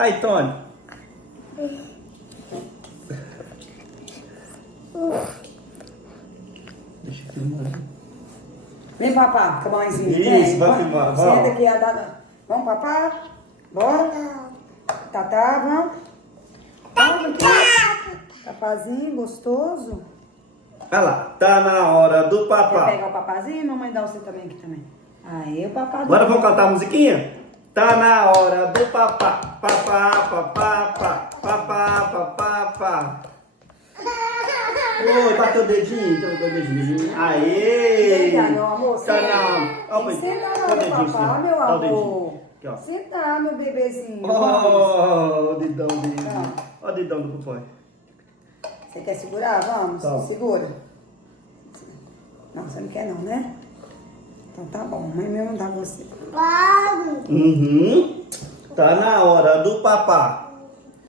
Aí, Tony. Deixa eu filmar. Vem, papá, com a mãezinha. Isso, Vem. vai filmar, vai. Senta aqui, a Dada. Vamos, papá? Bora? Tatá, vamos? Papazinho, gostoso. Olha lá, tá na hora do Quer papá. pegar o papazinho? Mamãe dá você também aqui também. Aí, o papá. Agora vamos cantar a musiquinha? Tá na hora do papá. Papá, papá, papá, papá, papá, papá. Oi, bateu o dedinho, bateu o dedinho. Aê! Senta, meu amor, Tá senta. na hora. Senta Dá o lá, dedinho, papá, sim. meu Dá o dedinho. amor. Aqui, ó. Senta, meu bebezinho. Vamos. Oh, o dedão dele. Tá. Olha o dedão do papai. Você quer segurar? Vamos? Tá. Segura. Não, você não quer não, né? Então tá bom, mãe mesmo dá você. Uhum. Tá na hora do papá.